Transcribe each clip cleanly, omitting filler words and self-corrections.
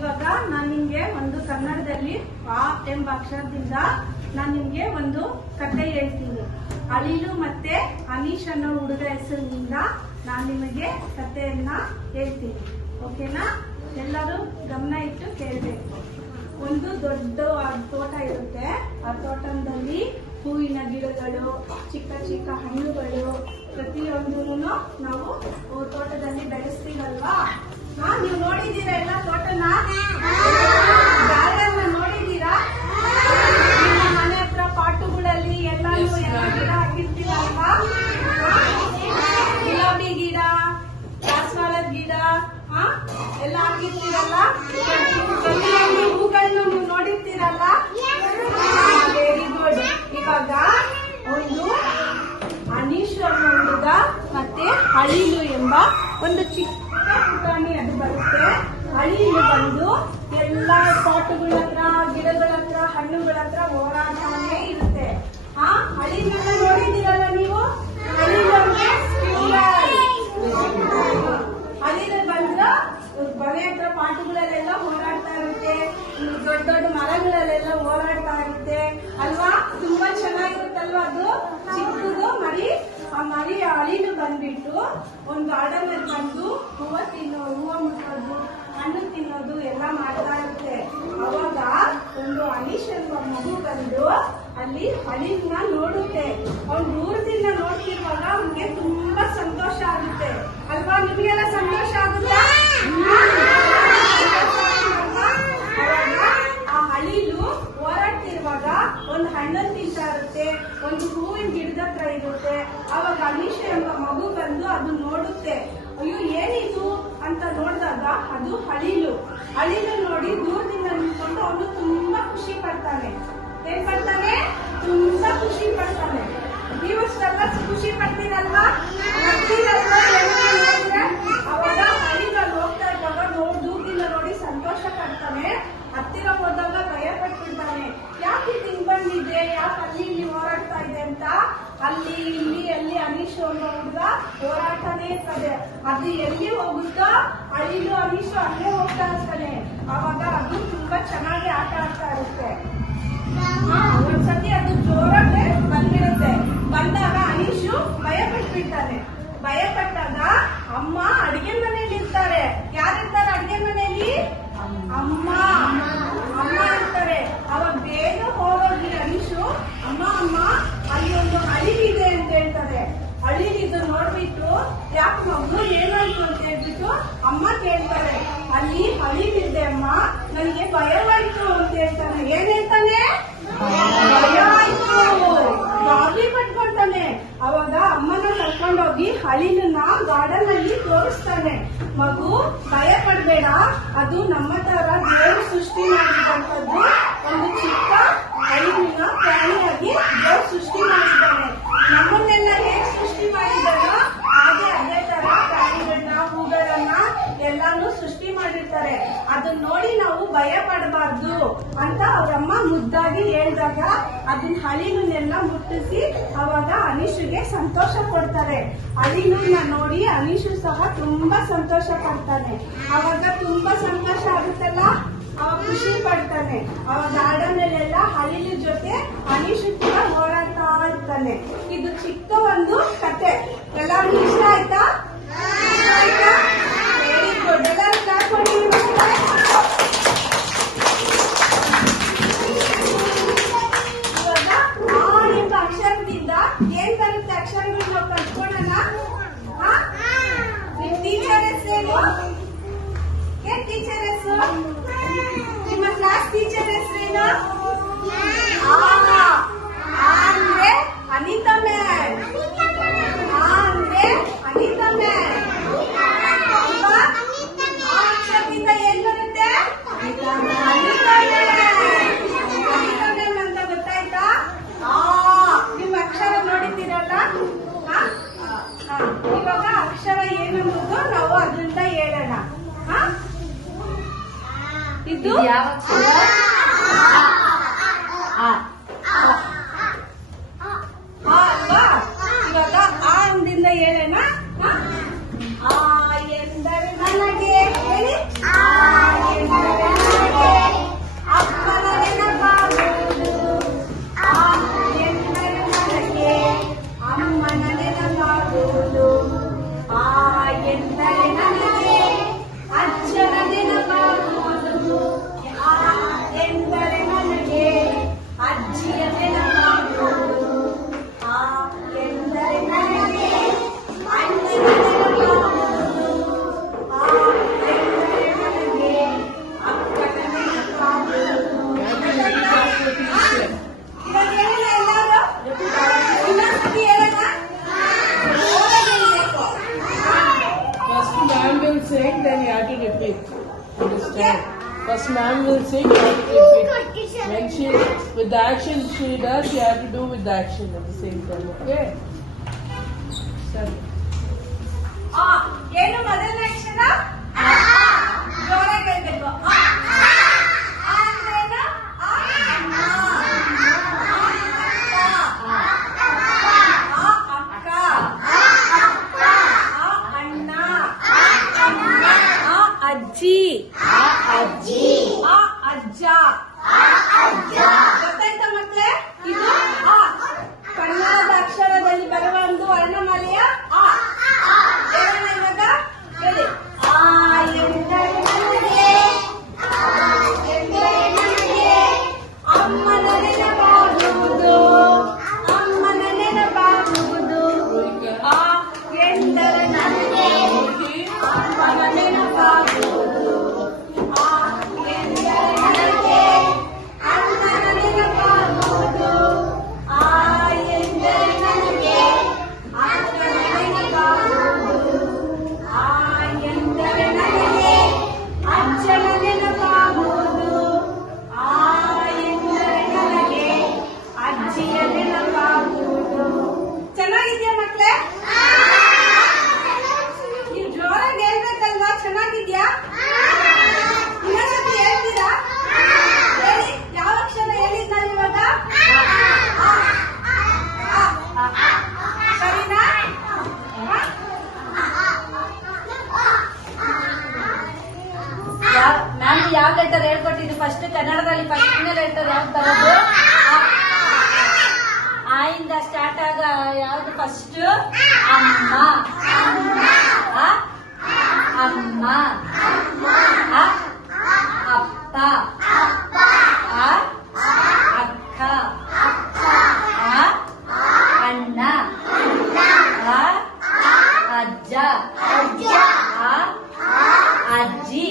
ಇವಾಗ ನಾನು ನಿಮ್ಗೆ ಒಂದು ಕನ್ನಡದಲ್ಲಿ ಆ ಎಂಬ ಅಕ್ಷರದಿಂದ ನಾನು ನಿಮ್ಗೆ ಒಂದು ಕಥೆ ಹೇಳ್ತೀನಿ. ಅಳಿಲು ಮತ್ತೆ ಅನೀಶ್ ಅನ್ನೋ ಹುಡುಗ ಹೆಸರಿನಿಂದ ನಾನು ನಿಮಗೆ ಕಥೆಯನ್ನ ಹೇಳ್ತೀನಿ. ಓಕೆನಾ? ಎಲ್ಲರೂ ಗಮನ ಇಟ್ಟು ಕೇಳಬೇಕು. ಒಂದು ದೊಡ್ಡ ತೋಟ ಇರುತ್ತೆ. ಆ ತೋಟದಲ್ಲಿ ಹೂವಿನ ಗಿಡಗಳು, ಚಿಕ್ಕ ಚಿಕ್ಕ ಹಣ್ಣುಗಳು, ಪ್ರತಿಯೊಂದೂ ನಾವು ತೋಟದಲ್ಲಿ ಬೆಳೆಸ್ತೀವಲ್ವಾ? ನೀವು ನೋಡಿದ್ದೀರಾ ಎಲ್ಲ ತೋಟನ? ಗಾರ್ಡನ್ ನೋಡಿದ್ದೀರಾ? ನಿಮ್ಮ ಮನೆ ಹತ್ರ ಪಾಟುಗಳಲ್ಲಿ ಎಲ್ಲಾನು ಗಿಡ ಹಾಕಿರ್ತೀರಲ್ವಾ? ಗುಲಾಬಿ ಗಿಡ, ದಾಸವಾಳದ ಗಿಡ ಎಲ್ಲ ಹಾಕಿರ್ತೀರಲ್ಲ? ಪ್ರತಿಯೊಂದು ಹೂಗಳನ್ನು ನೋಡಿರ್ತೀರಲ್ಲ? Very good. ಇವಾಗ ಒಂದು ಅನೀಶ್ ಅನ್ನೋ ಹುಡುಗ ಮತ್ತೆ ಅಳಿಲು ಎಂಬ ಒಂದು ಚಿಕ್ಕ ಪುಟಾಣಿ ಅದು ಬರುತ್ತೆ. ಅಳಿಲು ಬಂದು ಎಲ್ಲ ಪಾಟುಗಳ ಹತ್ರ, ಗಿಡಗಳ ಹತ್ರ, ಹಣ್ಣುಗಳ ಹತ್ರ ಹೋರಾಡ್ತಾನೆ ಇರುತ್ತೆ. ಅಳಿಲನ್ನ ನೋಡಿದ್ದೀರಲ್ಲ ನೀವು? ಅಳಿಲು ಅಳಿಲು ಬಂದು ಮನೆ ಹತ್ರ ಪಾಟುಗಳಲ್ಲೆಲ್ಲ ಹೋರಾಡ್ತಾ ಇರುತ್ತೆ, ದೊಡ್ಡ ದೊಡ್ಡ ಮರಗಳಲ್ಲೆಲ್ಲ ಹೋರಾಡ್ತಾ ಇರುತ್ತೆ ಅಲ್ವಾ? ತುಂಬಾ ಚೆನ್ನಾಗಿರುತ್ತಲ್ವಾ? ಅದು ಚಿಕ್ಕದು ಮರಿ. ಆ ಮರಿ ಅಳಿಲು ಬಂದ್ಬಿಟ್ಟು ಒಂದು ಗಾರ್ಡನ್ ಅಲ್ಲಿ ಬಂದು ಹೂವು ಮುಟ್ಟೋದು, ಹಣ್ಣು ತಿನ್ನೋದು ಎಲ್ಲ ಮಾಡ್ತಾ ಇರುತ್ತೆ. ಅವಾಗ ಒಂದು ಅನೀಶ್ ಎಂಬ ಮಗು ಬಂದು ಅಲ್ಲಿ ಅಳಿಲನ್ನ ನೋಡುತ್ತೆ. ಅವ್ನು ದೂರದಿಂದ ನೋಡ್ತಿರುವಾಗ ಅವ್ನಿಗೆ ತುಂಬಾ ಸಂತೋಷ ಆಗುತ್ತೆ ಅಲ್ವಾ? ನಿಮ್ಗೆಲ್ಲ ಸಂತೋಷ ಆಗುತ್ತಾ? ಆ ಅಳಿಲು ಹೋರಾಡ್ತಿರುವಾಗ ಒಂದು ಹಣ್ಣನ್ನು ತಿಂತಾ ಇರುತ್ತೆ, ಒಂದು ಹೂವಿನ ಗಿಡದ ಹತ್ರ ಇರುತ್ತೆ. ಅವಾಗ ಅನೀಶ್ ಎಂಬ ಮಗು ಬಂದು ಅದು ನೋಡುತ್ತೆ. ಅಯ್ಯೋ ಏನಿದು ಅಂತ ನೋಡಿದಾಗ ಅದು ಅಳಿಲು. ಅಳಿಲು ನೋಡಿ ದೂರದಿಂದ ನಿಂತ್ಕೊಂಡು ಅವನು ತುಂಬಾ ಖುಷಿ ಪಡ್ತಾನೆ. ಏನ್ ಪಡ್ತಾನೆ? ತುಂಬಾ ಖುಷಿ ಪಡ್ತಾನೆ. ನೀವಷ್ಟೆಲ್ಲ ಖುಷಿ ಪಡ್ತೀರಲ್ವಾ? ಅವಾಗ ಅಳಿಲಲ್ಲಿ ಹೋಗ್ತಾ ಇದ್ದಾಗ ದೂರದಿಂದ ನೋಡಿ ಸಂತೋಷ ಪಡ್ತಾನೆ. ಹತ್ತಿರ ಹೋದಾಗ ಭಯ ಪಟ್ಬಿಡ್ತಾನೆ. ಯಾಕೆ ಹಿಂಗ್ ಬಂದಿದೆ, ಯಾಕೆ ಅಲ್ಲಿ ಇಲ್ಲಿ ಹೋರಾಡ್ತಾ ಇದೆ ಅಂತ. ಅಲ್ಲಿ ಇಲ್ಲಿ ಅಲ್ಲಿ ಅನೀಶ್ ಅನ್ನೋ ಹುಡುಗ ಹೋರಾಡ್ತಾನೆ ಇರ್ತದೆ. ಅದು ಎಲ್ಲಿ ಹೋಗುತ್ತೋ ಅಳಿಲು ಅನೀಶ್ ಅಲ್ಲೇ ಹೋಗ್ತಾ ಇರ್ತಾನೆ. ಅವಾಗ ಅದು ತುಂಬಾ ಚೆನ್ನಾಗಿ ಆಟ ಆಡ್ತಾ ಇರುತ್ತೆ. ಒಂದ್ಸತಿ ಅದು ಜೋರಾಗಿ ಬಂದ್ಬಿಡುತ್ತೆ. ಬಂದಾಗ ಅನೀಶು ಭಯ ಪಟ್ಬಿಡ್ತಾನೆ. ಭಯ ಪಟ್ಟಾಗ ಅಮ್ಮ ಅಡಿಗೆ ಮನೆಯಲ್ಲಿ ಇರ್ತಾರೆ. ಯಾರಿರ್ತಾರೆ ಅಡಿಗೆ ಮನೆಯಲ್ಲಿ? ಅಮ್ಮ ಇರ್ತಾರೆ. ಅವಾಗ ಬೇಗ ಹೋಗೋಗಿ ಅನೀಶು ಅಮ್ಮ ಅಲ್ಲಿ ಒಂದು ಅಳಿಲಿದೆ ಅಂತ ಹೇಳ್ತಾರೆ. ಅಳಿಲಿದ್ದು ನೋಡ್ಬಿಟ್ಟು ಯಾಕೆ ಮಗು ಏನಾಯ್ತು ಅಂತ ಹೇಳ್ಬಿಟ್ಟು ಅಮ್ಮ ಕೇಳ್ತಾರೆ. ಅಲ್ಲಿ ಅಳಿಲಿದೆ ಅಮ್ಮ, ನನಗೆ ಭಯವಾಯ್ತು ಅಂತ ಹೇಳ್ತಾನೆ. ಏನ್ ಹೇಳ್ತಾನೆ? ಭಯ ಆಯ್ತು. ಗಾಬರಿ ಪಟ್ಕೊಳ್ತಾನೆ. ಅವಾಗ ಅಮ್ಮನ ಕರ್ಕೊಂಡೋಗಿ ಅಳಿಲನ್ನ ಗಾರ್ಡನ್ ಅಲ್ಲಿ ತೋರಿಸ್ತಾನೆ. ಮಗು ಭಯ ಪಡ್ಬೇಡ, ಅದು ನಮ್ಮ ತರ ದೇವರು ಸೃಷ್ಟಿ ಮಾಡಿದಂಥದ್ದು ಒಂದು ಚಿಕ್ಕ ಅಳಿಲಿನ ಪ್ರಾಣಿಯಾಗಿ ದೇವರು ಸೃಷ್ಟಿ ಮಾಡಿದ್ದಾನೆ. ನಮ್ಮನ್ನೆಲ್ಲ ಹೇಗೆ ಸೃಷ್ಟಿ ಮಾಡಿದಾನೋ ಹಾಗೆ ಅದೇ ತರ ಪ್ರಾಣಿಗಳನ್ನ, ಹೂಗಳನ್ನ ಎಲ್ಲಾನು ಸೃಷ್ಟಿ ಮಾಡಿರ್ತಾರೆ. ಅದನ್ನ ನೋಡಿ ನಾವು ಭಯ ಪಡಬಾರ್ದು ಅಂತ ಅವ್ರಮ್ಮ ಮುದ್ದಾಗಿ ಹೇಳಿದಾಗ ಅದನ್ನ ಅಳಿಲನ್ನೆಲ್ಲ ಮುಟ್ಟಿಸಿ ಅವಾಗ ಅನೀಶುಗೆ ಸಂತೋಷ ಕೊಡ್ತಾರೆ. ಅಳಿಲನ್ನ ನೋಡಿ ಅನೀಶು ಸಹ ತುಂಬಾ ಸಂತೋಷ ಪಡ್ತಾನೆ. ಅವಾಗ ತುಂಬಾ ಸಂತೋಷ ಆಗುತ್ತಲ್ಲ, ಅವಾಗ ಖುಷಿ ಪಡ್ತಾನೆ. ಅವಾಗ ಗಾರ್ಡನ್ ಅಲ್ಲೆಲ್ಲ ಅಳಿಲು ಜೊತೆ ಅನೀಶು ಕೂಡ ಹೋರಾಡ್ತಾ ಇರ್ತಾನೆ. ಇದು ಚಿಕ್ಕ ಒಂದು ಕತೆ. ಎಲ್ಲರಿಗೂ ಇಷ್ಟ ಆಯ್ತಾ? Very good. ಎಲ್ಲರೂ ಕ್ಲಾಸ್ ಮಾಡಿ. ಇವಾಗ ಆ ಎಂಬ ಅಕ್ಷರದಿಂದ ಏನ್ ಬರುತ್ತೆ ಅಕ್ಷರಗಳು ನಾವು ಕಲ್ತ್ಕೊಳ್ಳೋಣ. ನಿಮ್ ಟೀಚರ್ ಹೆಸರೇನು? ಏನ್ ಟೀಚರ್ ಹೆಸರು? ನಿಮ್ಮ ಕ್ಲಾಸ್ ಟೀಚರ್ ಹೆಸರೇನು? ಅಂದ್ರೆ ಅನಿತಾ ಮ್ಯಾಮ್. ಅಂದ್ರೆ ಅನಿತಾ ಮ್ಯಾಮ್. ಆ ಅಕ್ಷರದಿಂದ ಏನ್ ಬರುತ್ತೆ? ಅನಿತಾ ಮ್ಯಾಮ್ ಅಂತ ಗೊತ್ತಾಯ್ತಾ? ನಿಮ್ಮ ಅಕ್ಷರ ನೋಡಿದ್ದೀರಲ್ಲ? ಇವಾಗ ಅಕ್ಷರ ಏನನ್ನೋದು ನಾವು ಅದರಿಂದ ಹೇಳೋಣ. ಇದು ಯಾವ ಅಕ್ಷರ? ಅಲ್ವಾ? ಇವಾಗ ಆ ಅಂದಿಂದ ಹೇಳೋಣ. ಆ ಎಂದರೆ ನನಗೆ ಹೇಳಿ. ಆ ಎಂದರೆ First ma'am will say you have to repeat. When she, with the action she does, you have to do with the action at the same time, okay? Start. ಏನು ಮೊದಲನೇ ಅಕ್ಷರ ಜೋರಾಗಿ ಹೇಳ್ಬೇಕು ಅಂದ್ರೇನು ಅಕ್ಕ ಅಣ್ಣ ಅಜ್ಜಿ ಅಜ್ಜ ಗೊತ್ತಾಯ್ತಾ ಮಕ್ಕಳೇ? ಇದು ಕನ್ನಡದ ಅಕ್ಷರದಲ್ಲಿ ಬರುವ ಒಂದು ವರ್ಣಮಾಲೆಯ ಹೇಳೋಣ ಇವಾಗ ಹೇಳಿ. ಅಮ್ಮನ ನೆನಪಾಗುವುದು ಅಮ್ಮನ ನೆನಪಾಗುವುದು ಆ ಎಂದರೆ ನನಗೆ ಅಮ್ಮನ ನೆನಪಾಗುವುದು ಆ ಎಂದರೆ ನನಗೆ ಅಮ್ಮನ ನೆನಪಾಗುವುದು ಆ ಎಂದರೆ ನನಗೆ ಅಮ್ಮನ ನೆನಪಾಗುವುದು ಆ ಎಂದರೆ ನನಗೆ ಅಜ್ಜನ ನೆನಪಾಗುವುದು ಆ ಎಂದರೆ ನನಗೆ ಅಜ್ಜಿಯ ನೆನಪಾಗುವುದು. ಚೆನ್ನಾಗಿದ್ಯಾ ಮಕ್ಕಳೇ? ನೀವು ಜೋರಾಗಿ ಹೇಳ್ಬೇಕಲ್ವಾ? ಚೆನ್ನಾಗಿದ್ಯಾ? ಇನ್ನೊಂದ್ಸತಿ ಹೇಳ್ತೀರಾ? ಹೇಳಿ. ಯಾವ ಅಕ್ಷರ ಹೇಳಿದ್ ನಾನು ಇವಾಗ? ಸರಿನಾ? ಮ್ಯಾಮ್ ಯಾವ ಲೆಟರ್ ಹೇಳ್ಕೊಟ್ಟಿದ್ದು? ಫಸ್ಟ್ ಕನ್ನಡದಲ್ಲಿ ಫಸ್ಟ್ನೇ ಲೆಟರ್ ಯಾವ್ದು ತರೋದು? ಆಯಿಂದ ಸ್ಟಾರ್ಟ್ ಆಗ ಯಾವ್ದು ಫಸ್ಟ್? ಅಮ್ಮ ಅಮ್ಮ ಅಪ್ಪ ಅಕ್ಕ ಅಣ್ಣ ಅಜ್ಜ ಅಜ್ಜಿ.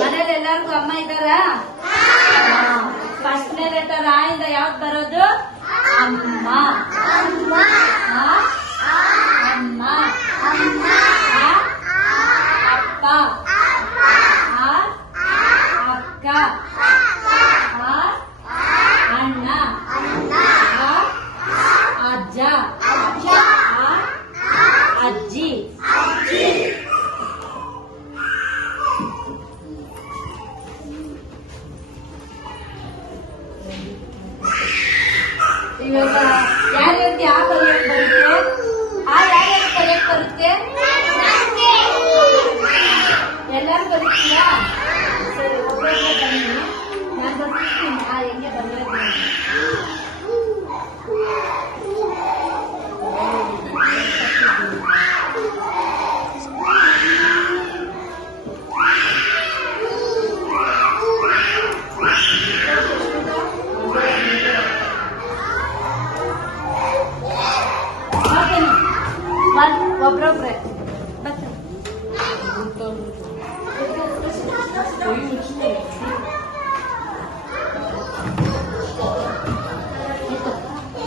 ಮನೇಲಿ ಎಲ್ಲರಿಗೂ ಅಮ್ಮ ಇದ್ದಾರಾ? ಫಸ್ಟ್ನೇ ಲೆಟರ್ ಆಯಿಂದ ಯಾವ್ದು ಬರೋದು? ಅಮ್ಮ ಅಮ್ಮ ಅಪ್ಪ ಅಕ್ಕ ಅಣ್ಣ ಅಜ್ಜ ಅಜ್ಜಿ. ಇವಾಗ ಯಾರ್ಯಾರಿಗೆ ಯಾವ ಕಲಿಯಕ್ ಬರುತ್ತೆ? ಯಾರ್ಯಾರು ಕಲಿಯಕ್ ಬರುತ್ತೆ? ಎಲ್ಲರೂ ಬರುತ್ತೀಯಾ? ಸರಿ, ಒಬ್ಬೊಬ್ಬರೇ ಬನ್ನಿ. ನಾನು ಬರ್ತೀನಿ. ಹೆಂಗೆ ಬರಬೇಕು? ಒಬ್ರೊಬ್ರೆ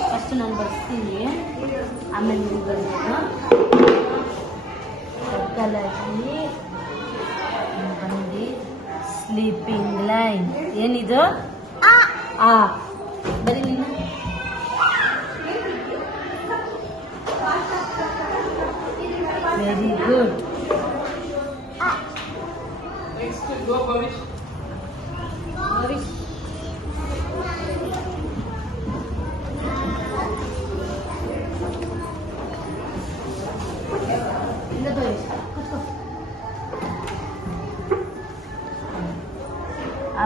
ಫಸ್ಟ್ ನಾನು ಬರ್ತೀನಿ, ಆಮೇಲೆ ನೀವು ಬರ್ಬೋದು. ಕಲಗಿ ಬಂದು ಸ್ಲೀಪಿಂಗ್ ಲೈನ್ ಏನಿದು? ಬರೀ ನೀನು ವೆರಿ ಗುಡ್.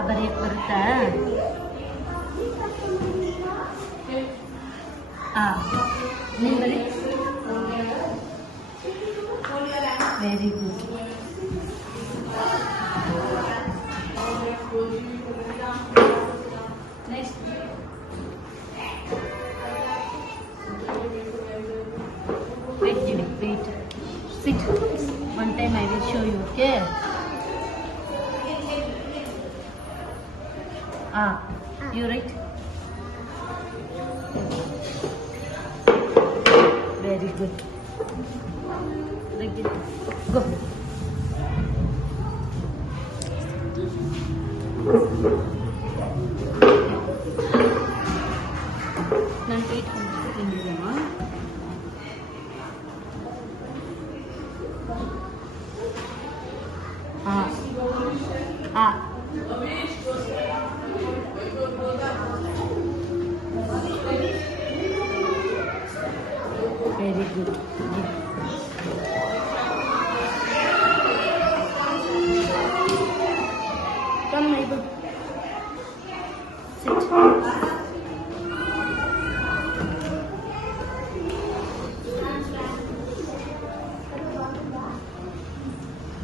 ಬರೆಯಕ್ಕೆ ಬರುತ್ತಾ? ನೀನು ಬರೀ. Very good. Next wait, sit. One time I will show you, okay? You right? Very good. Like this. Go. ನಾನು ಟೇಟ್ ತಿಂದಿದ್ದಮ್ಮ. ಹಾಂ ಹಾಂ very good. Come, my good. Sit.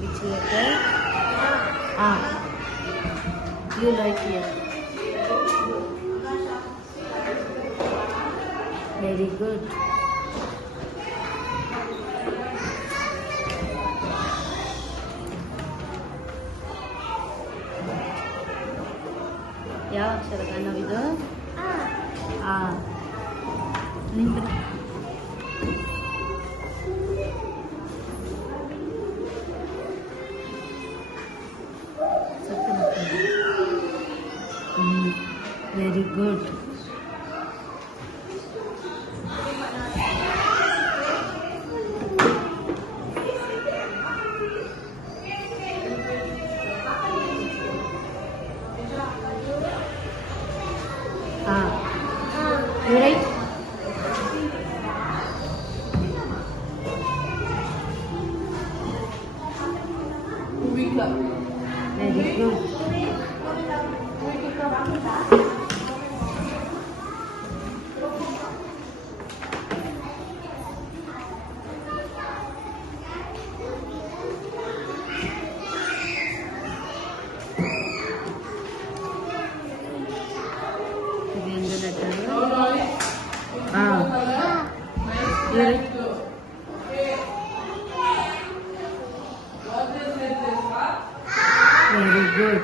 Which letter? Ah. You like here. Very good. ಯಾವ ಅಕ್ಷರ ಕಣ್ಣವಿದು? ಆ. ನಿಂತ್ರೆ very good. You right? Bhumika. Very good. Again the letter. You right? Very good.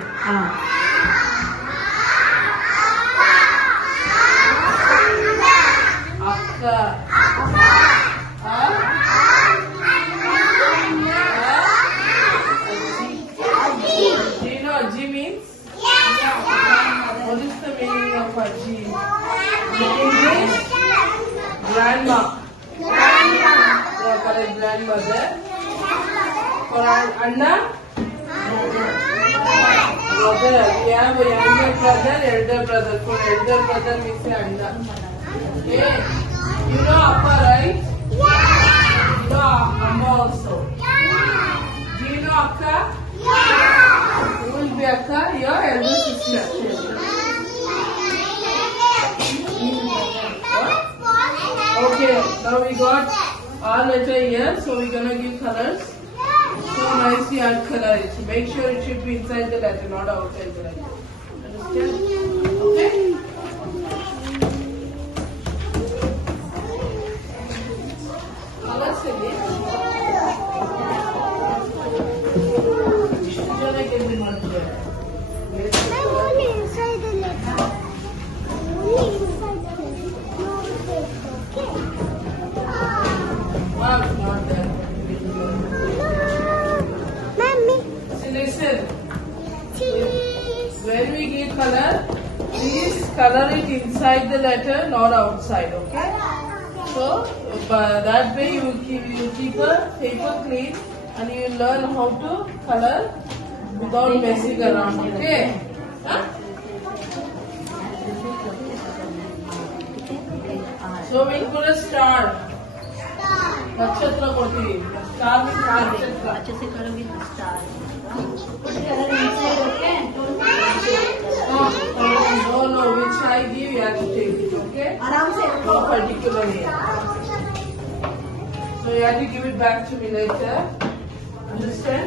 Akka. Do you know what G means? What is the meaning of a G? In English? Grandma. Yeah, correct, grandmother. For Anna? Brother. We have a younger brother, elder brother. For elder brother, we say Anna. Okay. You know Appa, right? You know Amma also. Do you know Akka? Who will be Akka? Your elder sister. Okay, now we got our letter here, so we're gonna give colors. So nicely add color. Make sure it should be inside the letter, not outside the letter. Understand? Okay? Colors ಇಲ್ಲಿ ಇಷ್ಟು ಜನಕ್ಕೆ ಎಲ್ಲಿ ಮಾಡ್ತಾರೆ? Wow, it's not there. See, listen. When we give color, please color it inside the letter, not outside, okay? So, that way you keep the paper clean and you will learn how to color without messing around, okay? Huh? So, we put a star. नक्षत्र कोटी star में नक्षत्र अच्छे से करोगे तो star. No, which I give you have to take it, okay? No particular name. So you have to give it back to me later. Understand?